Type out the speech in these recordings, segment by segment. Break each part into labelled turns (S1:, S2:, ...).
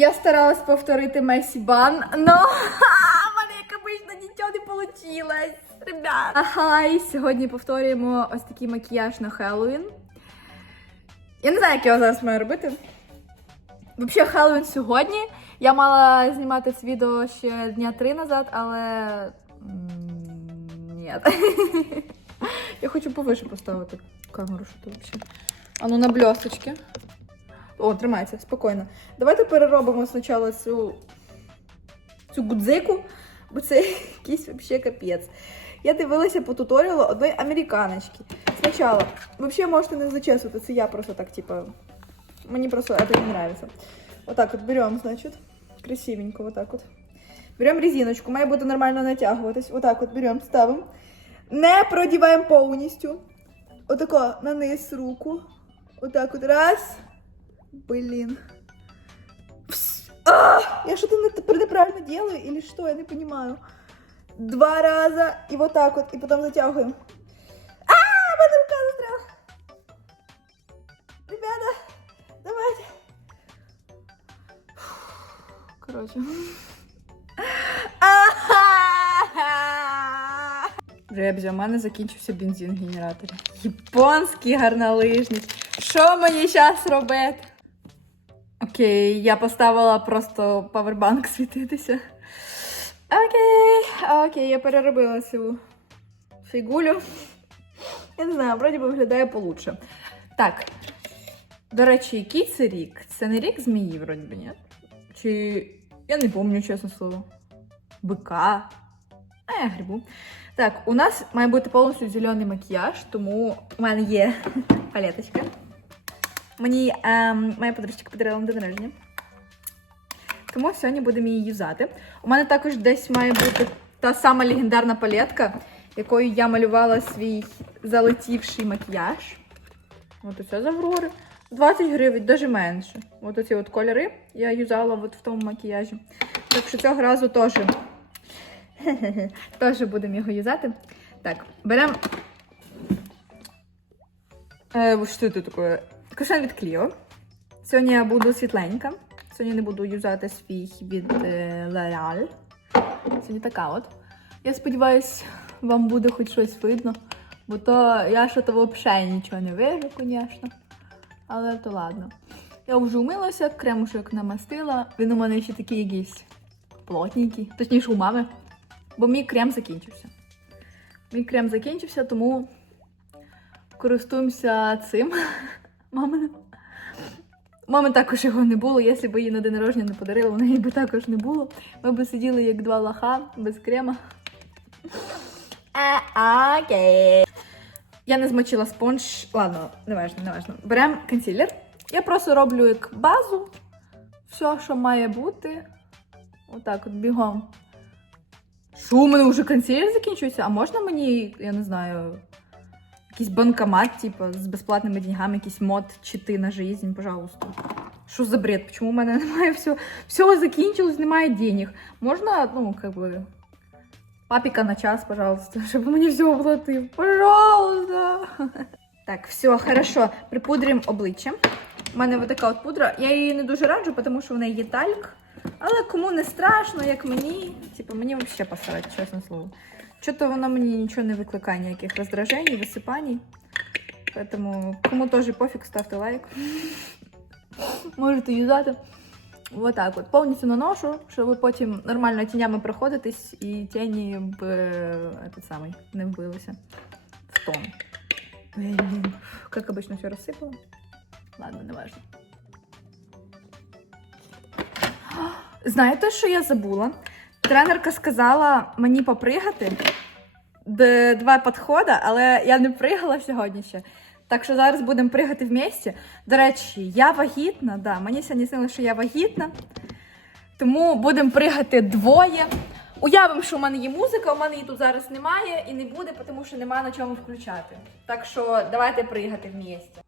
S1: Я старалась повторити Месі Бан, но в мене як обично нічого не вийшло. Ребят. І сьогодні повторюємо ось такий макіяж на Хеллоуін. Я не знаю, як його зараз маю робити. Взагалі, Хеллоуін сьогодні. Я мала знімати це відео ще дня три назад, але. Ні. Я хочу повише поставити камеру, що тут взагалі. А ну на бльосточки. О, тримається, спокійно. Давайте переробимо спочатку цю, цю гудзику, бо це якийсь взагалі капець. Я дивилася по туторіалу одної американочки. Спочатку, взагалі можете не зачесувати, це я просто так, типа, мені просто это не нравится. Вот так вот берем, значит, красивенько, вот так вот. Берем резиночку, має бути нормально натягуватись. Вот так вот берем, ставимо. Не продіваємо повністю. Отако на низ руку. Отак от раз. Блин. А! Я что-то не- неправильно делаю или что? Я не понимаю. Два раза и вот так вот, и потом затягиваем. А, мене рука застряла. Ребята, давайте. Короче. Ребзя, у мене закінчився бензин в генераторі. Японський гарнолижник. Що мені зараз робити? Окей, я поставила просто павербанк світитися. Окей, окей, я переробила цю фігулю. Я не знаю, вроді би виглядає получше. Так. До речі, який це рік? Це не рік змії, вроді би, ні? Чи. Я не пам'ятаю, чесне слово. Бика. А я грибу. Так, у нас має бути повністю зелений макіяж, тому у мене є палеточка. Мені ем, моя подружка подарила на день народження. Тому сьогодні будемо її юзати. У мене також десь має бути та сама легендарна палетка, якою я малювала свій залетівший макіяж. От усе загрори. 20 гривень, навіть менше. От оці от кольори я юзала от в тому макіяжі. Так що цього разу теж. Теж будемо його юзати. Так, беремо. Е, що це таке? Кошен від Clio. Сьогодні я буду світленька. Сьогодні не буду юзати свій від е, L'Oreal. Сьогодні така от. Я сподіваюсь, вам буде хоч щось видно. Бо то я що то взагалі нічого не вижу, звісно. Але то ладно. Я вже вмилася, кремушок намастила. Він у мене ще такий якийсь плотненький. Точніше, у мами. Бо мій крем закінчився. Мій крем закінчився, тому користуємося цим маминим. Мами також його не було. Якщо б її на день народження не подарили, в неї би також не було. Ми б сиділи як два лоха без крема. Окей. Я не змочила спонж. Ладно, не важно, не важно. Беремо консилер. Я просто роблю як базу. Все, що має бути. Отак от бігом. Що у мене вже консилер закінчується? А можна мені, я не знаю, якийсь банкомат, типу, з безплатними деньгами, якийсь мод чити на жизнь, пожалуйста. Що за бред? Чому у мене немає всього? Всього закінчилось, немає денег. Можна, ну, как бы, папіка на час, пожалуйста, щоб мені все оплатив. Пожалуйста. Так, все, хорошо. Припудрюємо обличчя. У мене вот така от пудра. Я її не дуже раджу, тому що в неї є тальк. Але кому не страшно, як мені. Типу, мені взагалі посрать, чесне слово. Чого-то вона мені нічого не викликає, ніяких роздражень, висипань. Поэтому кому теж пофіг, ставте лайк. Можете юзати. Вот так от. Повністю наношу, щоб ви потім нормально тінями проходитесь і тіні б этот самий, не вбилися в тон. Блін, як обично все розсипала. Ладно, не важно. Знаєте, що я забула? Тренерка сказала мені попригати два підходи, але я не пригала сьогодні ще. Так що зараз будемо пригати в місті. До речі, я вагітна, да, мені сьогодні снилося, що я вагітна. Тому будемо пригати двоє. Уявимо, що в мене є музика, у мене її тут зараз немає і не буде, тому що нема на чому включати. Так що давайте приїхати в
S2: місце.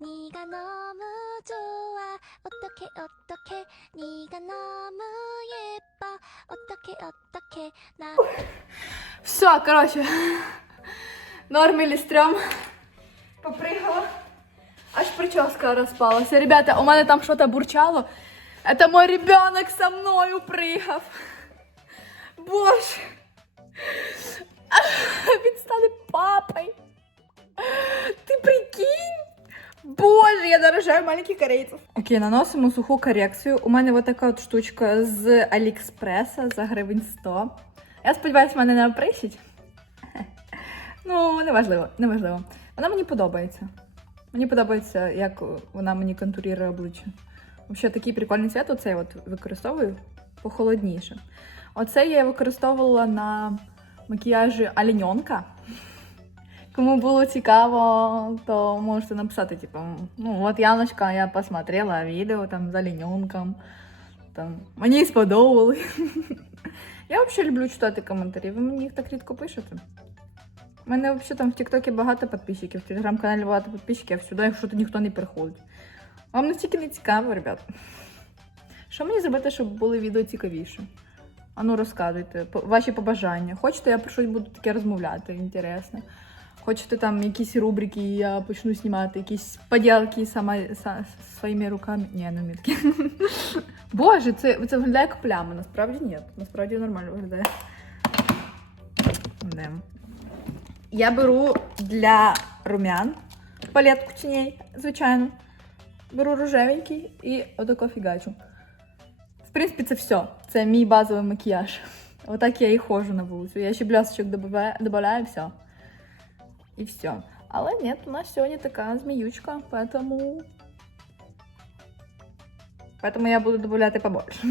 S1: Все, коротше. Нормілі стрьом. Попригала. Аж прическа розпалася. Ребята, у мене там щось бурчало. Это мой ребенок со мною приїхав. Боже. Він стане папою. Ти прикинь? Боже, я дорожаю маленьких корейців. Окей, наносимо суху корекцію. У мене така от штучка з Аліекспреса за гривень 100. Я сподіваюся, мене не оприщить. Ну, неважливо, неважливо. Вона мені подобається. Мені подобається, як вона мені контурірує обличчя. Взагалі такий прикольний цвет, оцей от використовую похолодніше. Оце я використовувала на макіяжі олененка. Кому було цікаво, то можете написати, типу, ну от Яночка, я посмотрела відео там з олененком. Там, мені сподобалось. Я взагалі люблю читати коментарі. Ви мені їх так рідко пишете. У мене взагалі там в Тіктокі багато підписчиків, в телеграм-каналі багато підписчиків, а сюди якщо ніхто не приходить. Вам настільки не цікаво, ребят. Що мені зробити, щоб були відео цікавіше? Ану, розказуйте ваші побажання. Хочете, я про щось буду таке розмовляти, інтересне. Хочете там якісь рубрики, я почну знімати, якісь поділки сама са, своїми руками. Ні, не мітки. Боже, це, це виглядає як пляма. Насправді ні. Насправді нормально виглядає. Не. Я беру для румян палетку тіней, звичайно. Беру рожевенький і отако фігачу. В принципі, це все. Це мій базовий макіяж. Отак я і ходжу на вулицю. Я ще блясочок добавляю все. І все. Але ні, у нас сьогодні така зміючка, поэтому... Поэтому я буду добавляти побольше.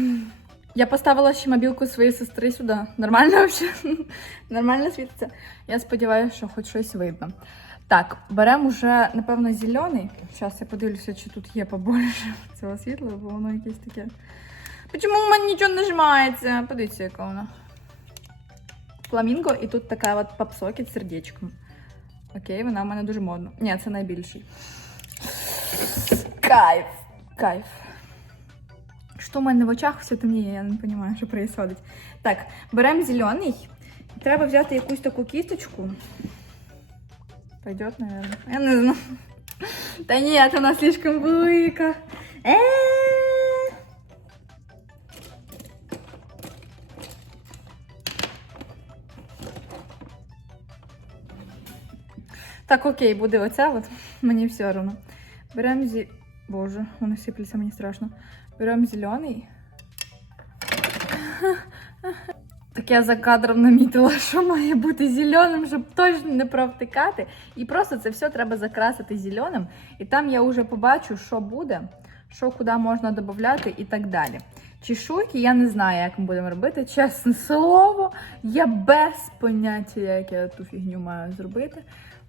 S1: Я поставила ще мобілку своєї сестри сюди. Нормально вообще? Нормально світиться. Я сподіваюся, що хоч щось видно. Так, беремо вже, напевно, зелений. Зараз я подивлюся, чи тут є побольше цього світла, бо воно якесь таке. Чому в мене нічого не нажимається? Подивіться, яка вона. Фламінго, і тут така от попсокет з сердечком. Окей, вона в мене дуже модна. Ні, це найбільший. Кайф. Кайф. Що в мене в очах все темніє, я не розумію, що відбувається. Так, беремо зелений. Треба взяти якусь таку кісточку. Пойдет, наверное. Я не знаю. Та ні, вона слишком велика. Е. Так, окей, буде оця от. Мені все одно. Беремо зі... Боже, вони сипляться, мені страшно. Беремо зелений. Так я за кадром намітила, що має бути зеленим, щоб точно не провтикати. І просто це все треба закрасити зеленим. І там я вже побачу, що буде, що куди можна додати і так далі. Чешуйки я не знаю, як ми будемо робити. Чесне слово, я без поняття, як я ту фігню маю зробити.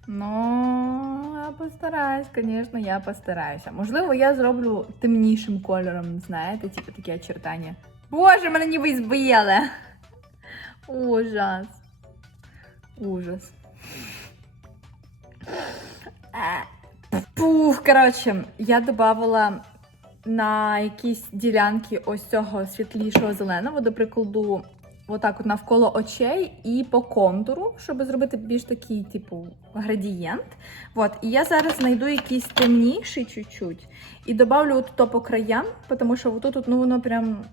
S1: Ну, я постараюсь, звісно, я постараюся. Можливо, я зроблю темнішим кольором, знаєте, типу такі очертання. Боже, мене ніби збили. Ужас. Ужас. Е. Пух, коротше, я додавала на якісь ділянки ось цього світлішого зеленого, до прикладу, отак от навколо очей і по контуру, щоб зробити більш такий, типу, градієнт. От, і я зараз знайду якийсь темніший чуть-чуть і добавлю от то по краям, тому що отут, от, ну, воно прям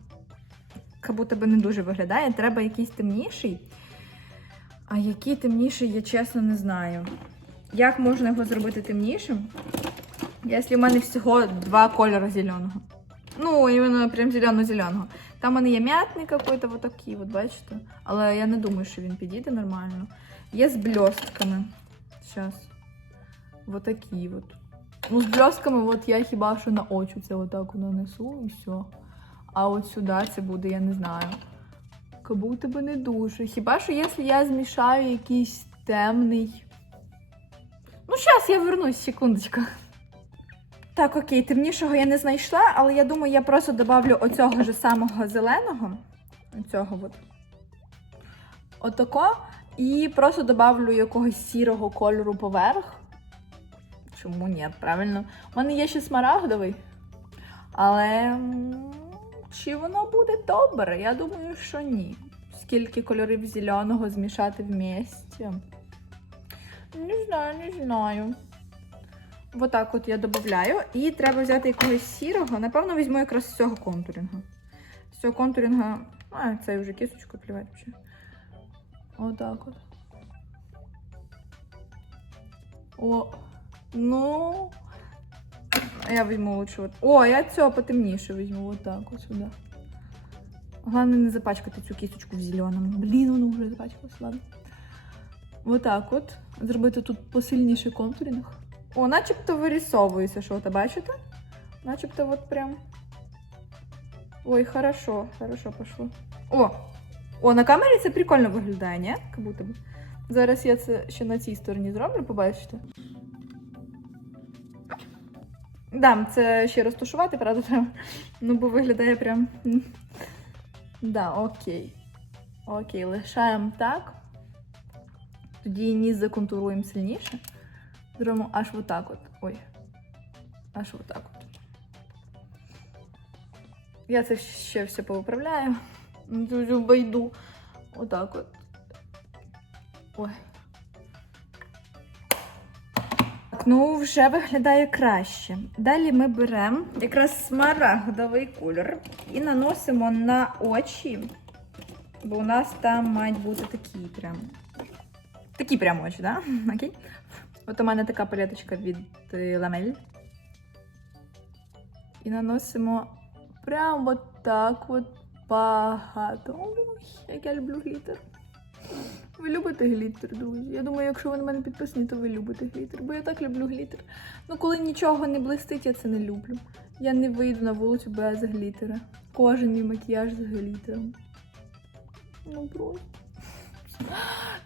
S1: як будто би не дуже виглядає. Треба якийсь темніший. А який темніший, я чесно не знаю. Як можна його зробити темнішим? Якщо в мене всього два кольори зеленого. Ну, іменно прям зелено-зеленого. Там в мене є какой-то, вот такий, от бачите. Але я не думаю, що він підійде нормально. Є з блістками. Зараз. Вот такі от. Ну, з блістками, от я хіба що на очі це отак нанесу і все. А от сюди це буде, я не знаю. Как би не дуже. Хіба що якщо я змішаю якийсь темний. Ну, зараз я вернусь, секундочку. Так, окей, темнішого я не знайшла, але я думаю, я просто добавлю оцього ж самого зеленого. Оцього от. Отако. І просто добавлю якогось сірого кольору поверх. Чому ні, правильно? У мене є ще смарагдовий. Але чи воно буде добре? Я думаю, що ні. Скільки кольорів зеленого змішати вместе? Не знаю, не знаю. Отак от я додаю. І треба взяти якогось сірого. Напевно, візьму якраз з цього контурінга. З цього контурінга. А, це вже кісточку плівати. Отак от. О, ну. Я візьму лучше от. О, я цього потемніше візьму отак от сюди. Головне не запачкати цю кісточку в зеленому. Блін, воно вже запачкалось, ладно. Отак от. Зробити тут посильніший контурінг. О, начебто вирісовується, що то бачите? Начебто от прям. Ой, хорошо, хорошо пошло. О! О, на камері це прикольно виглядає, ні? Как будто би. Зараз я це ще на цій стороні зроблю, побачите. Да, це ще розташувати, правда, треба. Ну, бо виглядає прям. Да, окей. Окей, лишаємо так. Тоді ніс законтуруємо сильніше. Зробимо аж отак от. Ой. Аж отак от. Я це ще все повиправляю. Дуже байду. Отак от. Ой. Так, ну вже виглядає краще. Далі ми беремо якраз смарагдовий кольор і наносимо на очі, бо у нас там мають бути такі прям. Такі прям очі? Да? Окей. От у мене така палеточка від е, ламель. І наносимо прям от так от багато. Ой, як я люблю глітер. Ви любите глітер, друзі? Я думаю, якщо ви на мене підписані, то ви любите глітер, бо я так люблю глітер. Ну, коли нічого не блистить, я це не люблю. Я не вийду на вулицю без глітера. Кожен мій макіяж з глітером. Ну просто.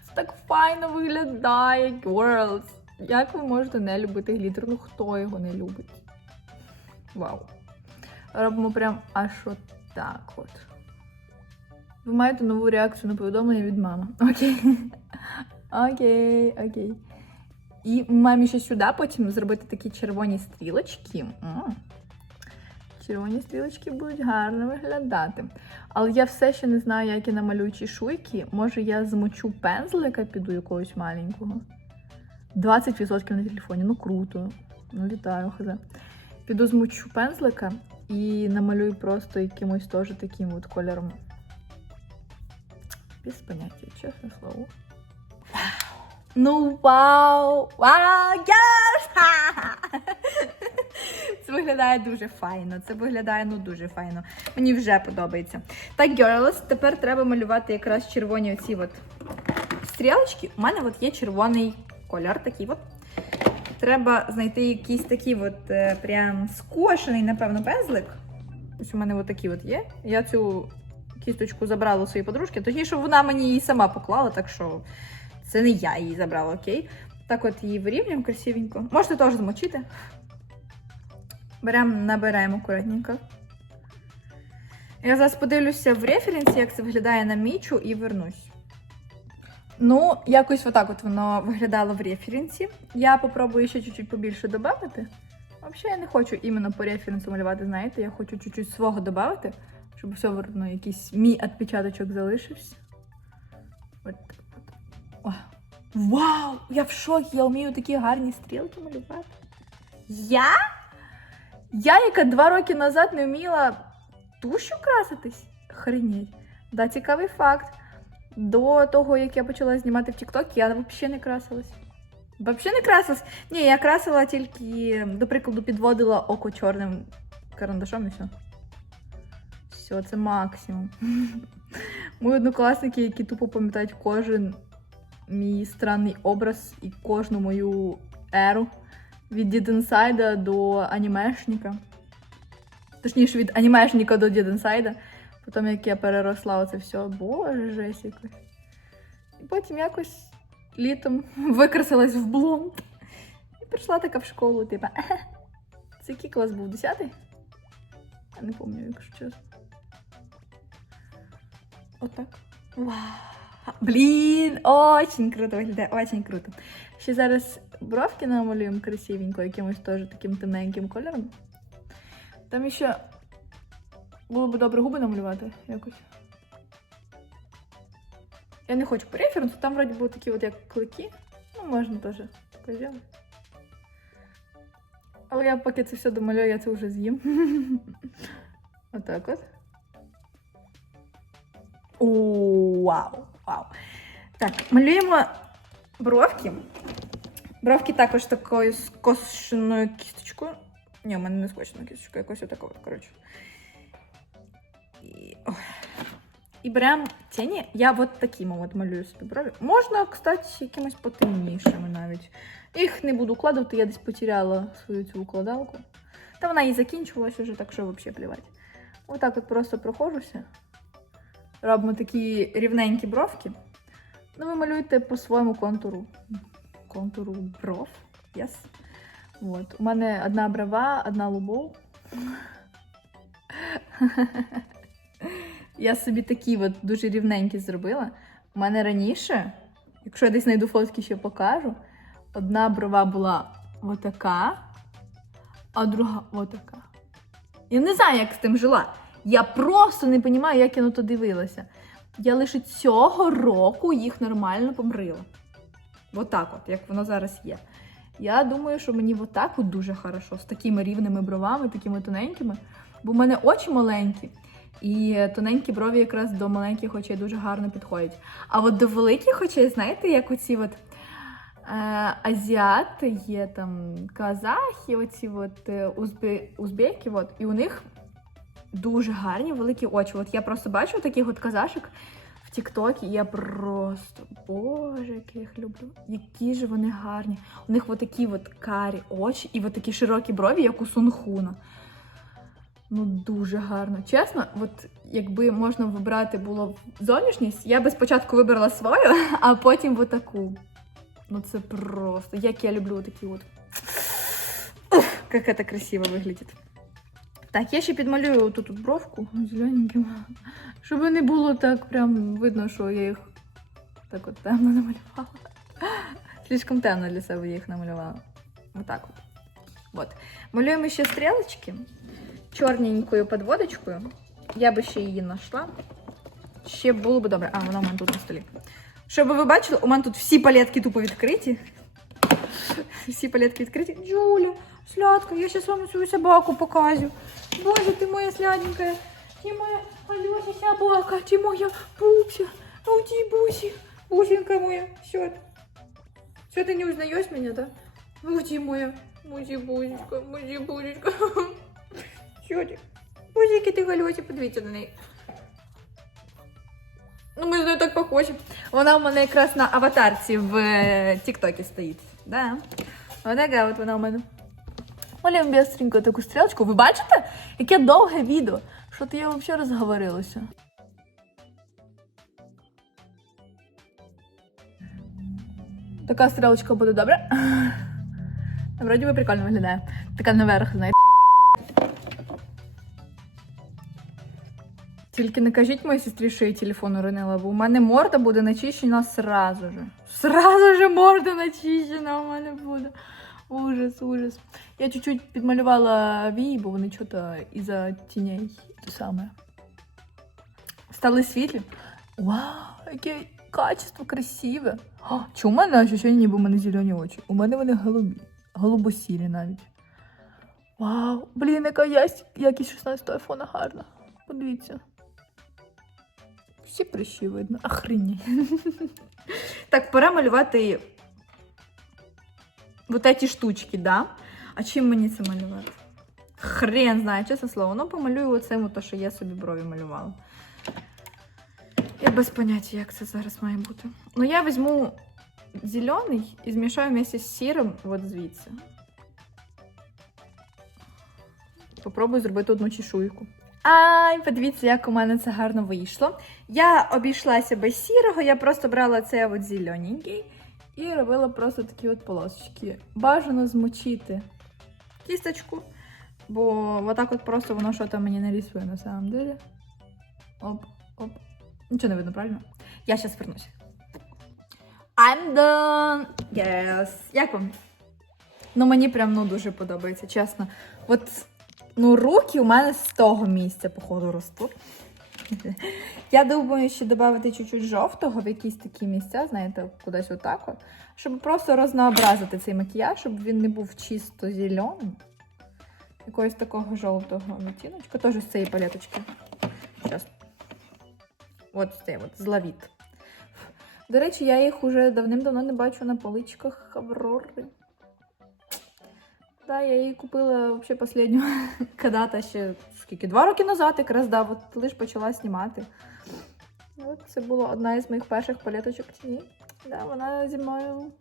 S1: Це так файно виглядає, girls. Як ви можете не любити глітер? Ну хто його не любить? Вау. Робимо прям аж от так от. Ви маєте нову реакцію на повідомлення від мами. Окей. Окей, окей. І мамі ще сюди потім зробити такі червоні стрілочки. М. Червоні стрілочки будуть гарно виглядати. Але я все ще не знаю, як я намалюю чешуйки. Може, я змочу пензлика, піду якогось маленького. 20% на телефоні. Ну круто. Ну, вітаю, хз. Піду змочу пензлика і намалюю просто якимось теж таким от кольором. Без поняття, чесне слово. Ну вау! Вау! Це виглядає дуже файно. Це виглядає ну дуже файно. Мені вже подобається. Так, girls, тепер треба малювати якраз червоні оці от стрілочки. У мене от є червоний кольор такий от. Треба знайти якийсь такий от е, прям скошений, напевно, пензлик. Ось у мене от такий от є. Я цю кісточку забрала у своєї подружки, точніше, вона мені її сама поклала, так що це не я її забрала, окей. Так от її вирівнюємо красивенько. Можете теж змочити. Беремо, набираємо акуратненько. Я зараз подивлюся в референсі, як це виглядає на мічу, і вернусь. Ну, якось отак от воно виглядало в референсі. Я попробую ще чуть-чуть побільше додати. Взагалі, я не хочу іменно по референсу малювати, знаєте, я хочу чуть-чуть свого додати, щоб все одно якийсь мій відпечаточок залишився. От так от. О. Вау! Я в шокі, я вмію такі гарні стрілки малювати. Я? Я, яка два роки назад не вміла тушу краситись? Хреніть. Да, цікавий факт. До того, як я почала знімати в TikTok, я взагалі не красилась. Взагалі не красилась. Ні, я красила тільки, до прикладу, підводила око чорним карандашом і все. Все, це максимум. Мої однокласники, які тупо пам'ятають кожен мій странний образ і кожну мою еру від Діденсайда до анімешника. Точніше, від анімешника до Діденсайда. Потім, як я переросла оце все, боже, жесть якось. І потім якось літом викрасилась в блонд. І прийшла така в школу, типа, це який клас був? Десятий? Я не пам'ятаю, якщо чесно. Отак. Вау. Блін, очень круто виглядає, очень круто. Ще зараз бровки намалюємо красивенько, якимось теж таким темненьким кольором. Там ще було б добре губи намалювати якось. Я не хочу по референсу, там вроді були такі от як клики. Ну, можна теж таке зробити. Але я поки це все домалюю, я це вже з'їм. Отак от. Вау, вау. Так, малюємо бровки. Бровки також такою скошеною кісточкою. Ні, у мене не скошена кісточка, якось отакою, коротше. І беремо тіні. Я от такими от малюю собі брові. Можна, кстати, якимось потемнішими навіть. Їх не буду укладувати, я десь потеряла свою цю укладалку. Та вона і закінчилась уже, так що взагалі плівати. Отак от просто проходжуся. Робимо такі рівненькі бровки. Ну, ви малюєте по своєму контуру. Контуру бров. Yes. От. У мене одна брова, одна лубов. Я собі такі от дуже рівненькі зробила. У мене раніше, якщо я десь знайду фотки, ще покажу. Одна брова була отака, а друга отака. Я не знаю, як з тим жила. Я просто не розумію, як я на то дивилася. Я лише цього року їх нормально побрила. Отак от, як воно зараз є. Я думаю, що мені отак от дуже хорошо, з такими рівними бровами, такими тоненькими. Бо в мене очі маленькі, і тоненькі брові якраз до маленьких очей дуже гарно підходять. А от до великих очей, знаєте, як оці от е, азіати є там казахи, оці от е, узбе, узбеки, от, і у них дуже гарні великі очі. От я просто бачу таких от казашок в Тіктокі, і я просто, боже, як я їх люблю. Які ж вони гарні. У них от такі от карі очі і от такі широкі брові, як у Сунхуна. Ну, дуже гарно. Чесно, от якби можна вибрати було зовнішність, я би спочатку вибрала свою, а потім в таку. Ну це просто. Як я люблю такі от. Як це красиво виглядить. Так, я ще підмалюю тут от бровку зелененьким, щоб не було так прям видно, що я їх так от темно намалювала. Слишком темно для себе я їх намалювала. Отак от. От. Малюємо ще стрілочки чорненькою подводочкою. Я би ще її знайшла. Ще було б добре. А, вона у мене тут на столі. Щоб ви бачили, у мене тут всі палетки тупо відкриті. Всі палетки відкриті. Джуля, слядка, я зараз вам свою собаку покажу. Боже, ти моя сляденькая. Ти моя Алёся собака, ти моя пупся. Ну ти буси. Бусинка моя. Все. Все, ты не узнаешь меня, да? Музи моя. Музи бусечка, музи бусечка. Що ти? Боже, який ти гальоті, подивіться на неї. Ну, ми з нею так похожі. Вона у мене якраз на аватарці в е, Тіктокі стоїть. Да. Отака от вона у мене. Малюємо бістренько таку стрілочку. Ви бачите, яке довге відео? Що то я взагалі розговорилася? Така стрілочка буде добре. Вроді би прикольно виглядає. Така наверх, знаєте. Тільки не кажіть моїй сестрі, що я телефон уронила, бо у мене морда буде начищена сразу же. Сразу же морда начищена у мене буде. Ужас, ужас. Я чуть-чуть підмалювала вії, бо вони чого-то із-за тіней саме. Стали світлі. Вау, яке качество красиве. О, чому у мене ощущення, ніби у мене зелені очі? У мене вони голубі, голубосірі навіть. Вау, блін, яка якість 16 айфона гарна. Подивіться. Всі прищі видно. Охрені. так, пора малювати вот эти штучки, да? А чим мені це малювати? Хрен знає, чесне слово. Ну, помалюю оцим, то, що я собі брові малювала. Я без поняття, як це зараз має бути. Ну, я візьму зелений і змішаю вместе з сірим от звідси. Попробую зробити одну чешуйку. Ай, подивіться, як у мене це гарно вийшло. Я обійшлася без сірого, я просто брала цей от зелененький і робила просто такі от полосочки. Бажано змочити кісточку, бо отак от просто воно що там мені нарисує на самом деле. Оп, оп. Нічого не видно, правильно? Я зараз вернусь. I'm done! Yes! Як вам? Ну, мені прям ну, дуже подобається, чесно. От, ну, руки у мене з того місця, походу, ростуть. Я думаю, ще додати чуть-чуть жовтого в якісь такі місця, знаєте, кудись отак, от, щоб просто рознообразити цей макіяж, щоб він не був чисто зеленим. якогось такого жовтого відтіночка, теж з цієї палеточки. Зараз. От цей от зловіт. До речі, я їх уже давним-давно не бачу на поличках Аврори. Да, я її купила вообще последню когда-то ще скільки два роки назад, якраз да, от лише почала знімати. От це була одна із моїх перших палеточок тіні. Да, вона зі мною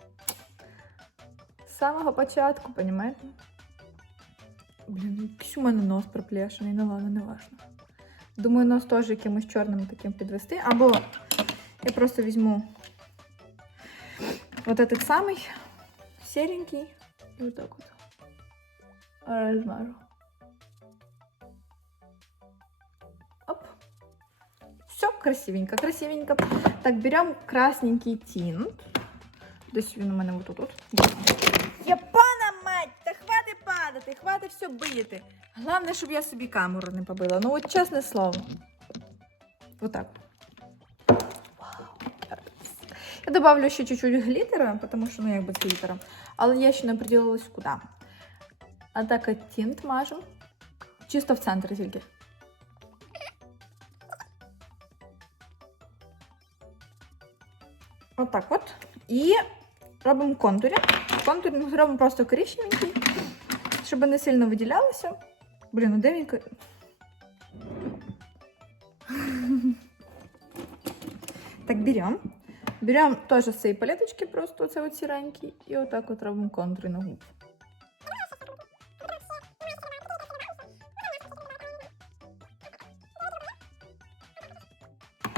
S1: з самого початку, понімаєте? Блін, якийсь у мене нос приплешений, ну ладно, не важно. Думаю, нос теж якимось чорним таким підвести. Або я просто візьму вот этот самий серенький і вот так вот размажу. Оп. Все, красивенько, красивенько. Так, берем красненький тинт. Десь він у мене вот тут. Япона, мать! Та хвати падати, хвати все бити. Головне, щоб я собі камеру не побила. Ну от чесне слово. Вот так. Я добавлю ще чуть-чуть глітера, тому що, ну, якби з глітером. Але я ще не приділилась куди. А так от тінт мажем. Чисто в центр тільки. Отак от. І робимо контурі. Контур зробимо просто коричневенький, щоб не сильно виділялося. Блін, ну де він? Так, берем. Берем теж з цієї палеточки, просто оце от сіренький, і отак от робимо контури на губ.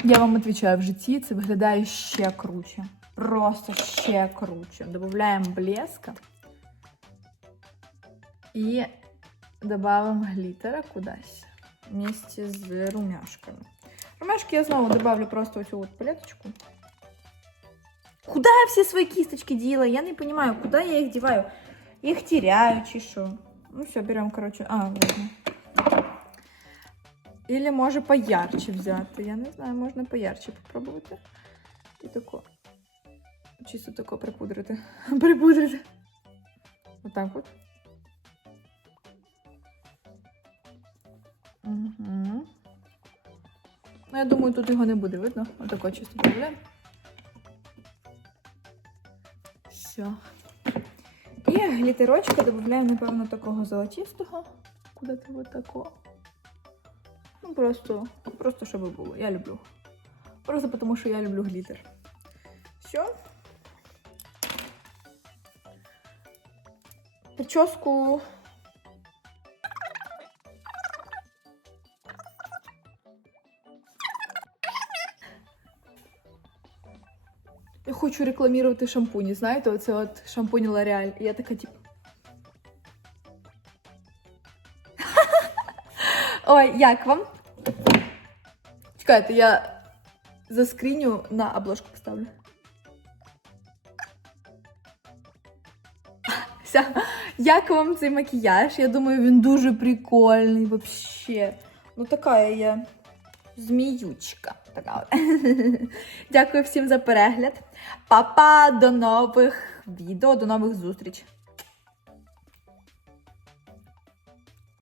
S1: Я вам відповідаю, в житті це виглядає ще круче. Просто ще круче. Додаємо блеска і додаємо глітера кудись вместе з румяшками. Румяшки я знову добавлю просто оцю от палеточку. Куда я всі свої кісточки діла? Я не розумію, куди я їх діваю? Їх теряю чи що? Ну все, беремо, коротше. А, ладно. Или може поярче взяти. Я не знаю, можна поярче попробувати. І тако. Чисто тако припудрити. Припудрити. Отак от. Угу. Ну, я думаю, тут його не буде видно. Отако чисто додаємо. Все. І глітерочка додаємо, напевно, такого золотистого. Куди-то вот такого. Просто, просто щоб було. Я люблю. Просто тому, що я люблю глітер. Все. Прическу. Я хочу рекламувати шампуні. Знаєте, оце от шампунь. І я така, типу. Ой, як вам? Чекайте, я заскріню на обложку поставлю. Як вам цей макіяж? Я думаю, він дуже прикольний вообще. Ну, така я зміючка. Така. Дякую всім за перегляд. Па-па, до нових відео, до нових зустріч.